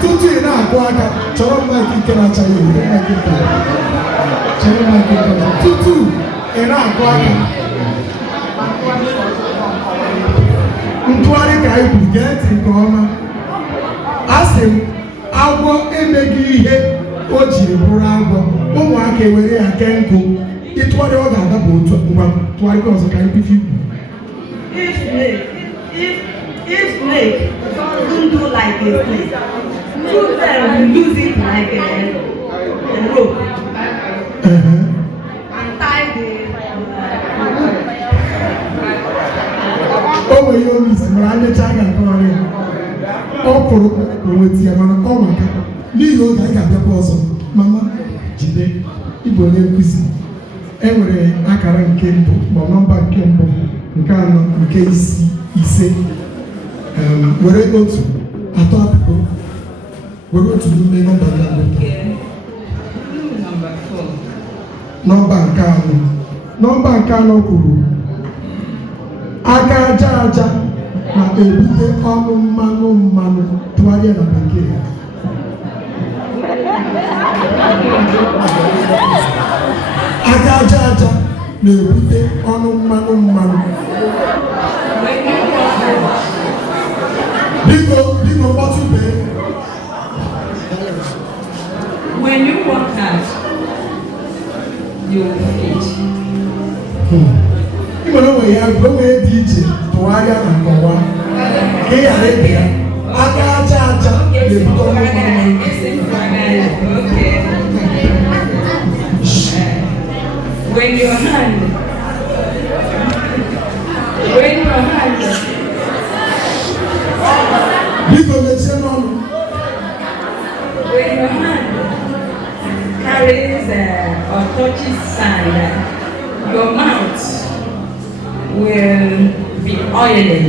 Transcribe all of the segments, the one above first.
tutu ị na-akụ aka chọrọ mmadụ ike na-acha ya tutu ị na-akụ aka ntụgharị ka anyị bụ gee ntị nke ọma. A sị m agwọ emeghị ihe o jiri bụrụ agwọ, ụmụaka ewere ya kee nkụ, ịtụgharị ọ ga-adapụ otu ngwa tụgharịkwa ọzọ ka anyị bife ikwu. If snake doesn't do like a snake, two them will use it like a rope and tie the. O nwere ihe o misi mara anyecha ga-akọrọ ya. Ọ pụrụ onweti ya mana ọ maka n'ihi oge a ga-abịakwa ọzọ. Mama jide ịbụ onye nkụzi, e nwere akara nke mbụ ma nọmba nke mbụ, nke anọ, nke ise, were otu atọ apụgo, were otu n'ime nọmba ya bụ nọmba nke anọ. Nọmba nke anọ kwuru aka aja aja na-ebute ọnụ mmanụ mmanụ, tụgharịa na bekee. Aka aja aja na-ebute ọnụ mmanụ mmanụ. Biko kpọtụbe. When you work hard, you will eat. Ịmara onwe ya onwe dị iche tụgharịa na nkọwa ka ị ghara ịbịa ya. Aka aja aja na-ebute ọnụ mmanụ. When your hand Biko mechie n'ọnụ. When your hand carries or touches sand, your mouth will be oily.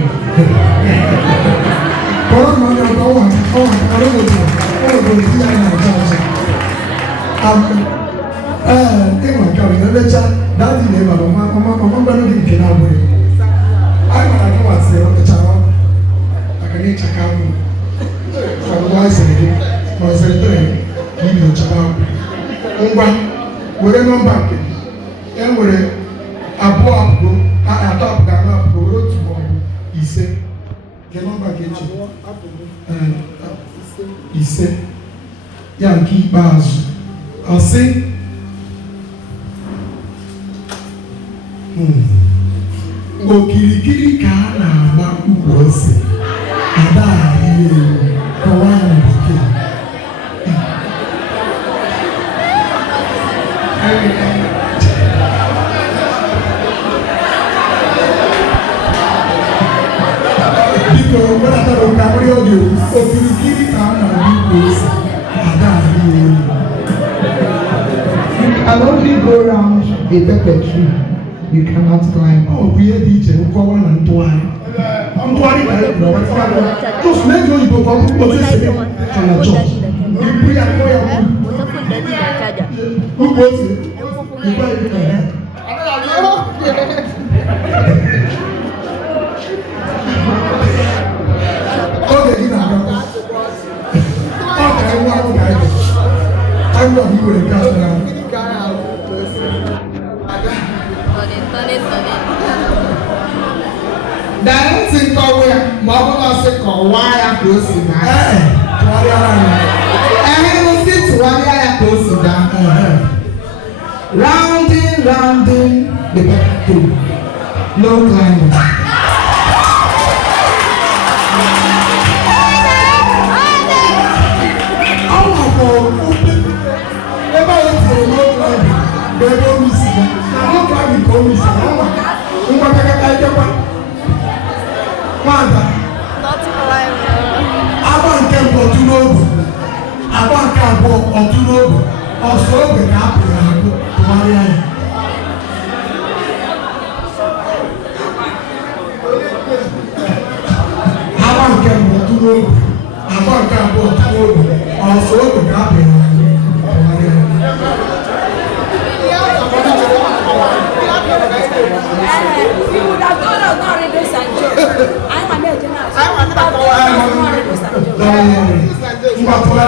Daddy never mama bano di kena boy. I want to go and say what the child. I can eat a cow. For the wise and was a thing. Give you a child. We're not back. And we're a boy go. I thought that up go to one. He said, "Get on back at you." He said, "Yankee bars." I'll say. Okirikiri ka a na-agba ukwu ose, ada ahịa ewu, kọwa ya na bekee. Biko, welatara ụkabụrị oge okirikiri ka a na-agba ukwu ose, ada ahịa ewu. You can only go round a pepper tree. You cannot climb. Oh, we are teaching. Go on and do it. Just let you go. What is it? We are going. Who was it? You buy it. Okay, you know. Okay, one guy. I'm not going to gather around. Dancing kọ̀wé mọ̀ọ́bùnà sí kọ̀wá ya kò sì dá. Tùwárí ara rẹ̀. Ẹ̀hìn sí tùwárí ya kò sì dá. Rounding the back no climbing. Àwọn àpò òfin ebe a yẹ ti no climbing bẹ̀rẹ̀ omi sí ya. No climbing kò omi sí ya. Ngwa kẹ́kẹ́ ẹ̀jẹ̀kwa. Nwada. Agba nke mbụ ọtụ n'oge. Agba nke abụọ ọtụ n'oge. Ọsọ oge ka a pụrụ agụ tụgharịa ya. Agba nke mbụ ọtụ n'oge. Agba nke abụọ ọtụ n'oge. Ọsọ oge ka a pụrụ agụ tụgharịa ya. would have told us not riddles and jokes. I'm a major now. I want to not riddles and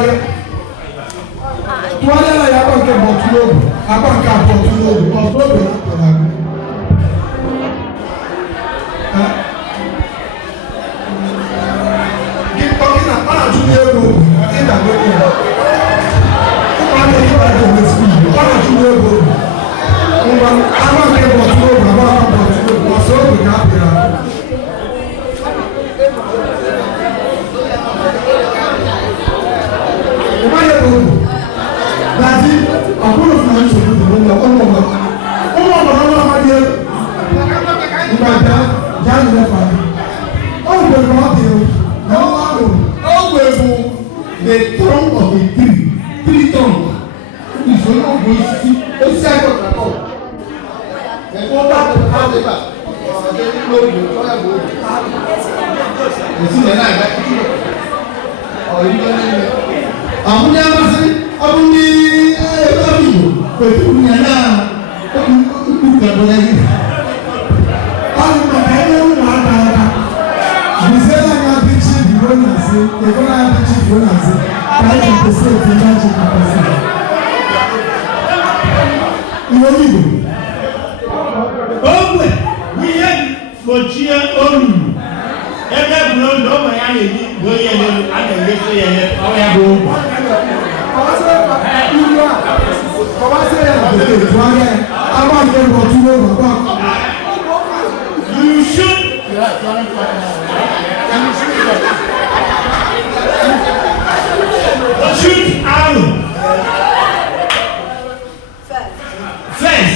jokes. Tuwale la yaba nke bọtulobu, aba nke bọtulobu, bọtulobu ya kọla. Gịnị na tụnye ego ịda n'oge ya. Ụmụaka ndị na-adị ome sukuu, ọ na-atụnye ego. Ngwa aba nke bọtulobu, aba nke bọtulobu, ọsọ oge ka a pịara. Ụmụaka ego. Daddy, I'm going to find you the room. The trunk of a tree, three trunks. Is not going to see a cycle at all. And all that to have the back. You see the night, or you don't know. Abuni Igbo pẹ̀lú nyana ìgbàgbọ́ lẹ́yìn. Ọ̀nà ẹ̀yẹ́ ń wà dáadáa. Bùsẹ̀lá ní abíjí ìdìbò náà sí, ẹ̀kọ́ náà abíjí ìdìbò náà sí, káyọ̀ pèsè ètò ìdájì pàpàṣẹ. Ìwọ Igbo. Ogbe wíyẹn kò tiẹ̀ olù. Ẹgbẹ́ bùrọ̀ ní ọmọ ya lè ní lóye lórí àgbẹ̀wé tó yẹ ọmọ ya bò ó. You should shoot arrow first.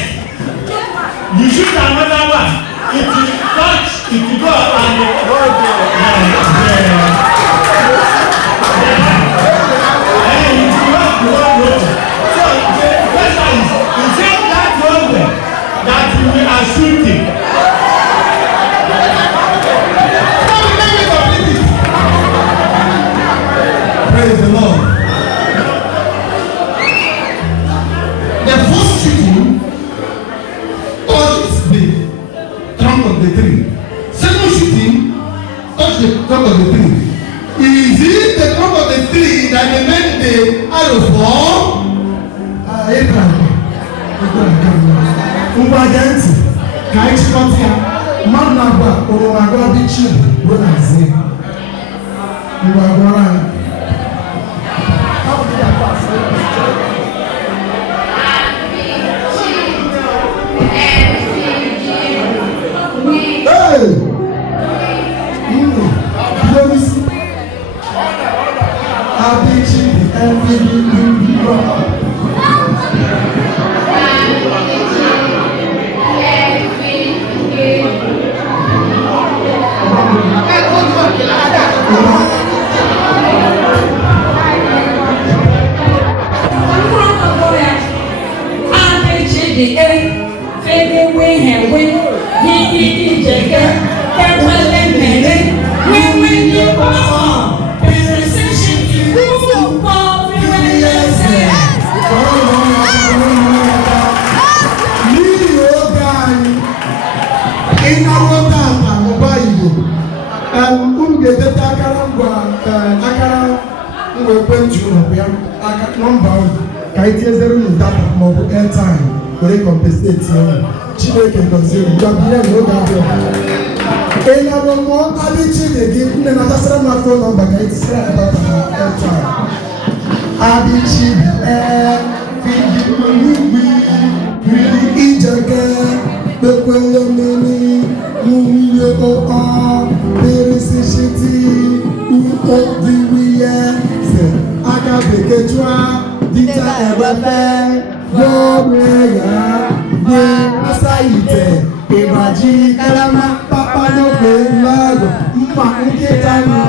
You shoot another one. It will touch, it will go shooting. Praise the Lord. The first shooting touched the trunk of the tree. Second shooting touched the trunk of the tree. Is it the trunk of the tree that they made the arrow for? Abraham. Ngwagenti. Ka anyị chịkọta ya, mmadụ na-agba oroma agụọ dị chi bụ na zi. Ngwa gwara anyị. Hey! Bido n'isi. Adịchi every ka anyị tinyezere unu data maọbụ airtime were compensate ya Chineke gọzie unu gbabiya n'oge abịa ị nara mmụọ adịchi dị gị nne natasara m na phone number ka anyị tisara data na airtime adịchi ijeke kpekwele mmiri nwunye ụkọ perisishiti uodiwiye se aka bekee chụa dita ẹ̀wẹ̀fẹ́ lóore yá gbé asáyìtẹ̀ ìbàjì kálámà pápá lópe lọ́gọ̀ mma nkịta nọ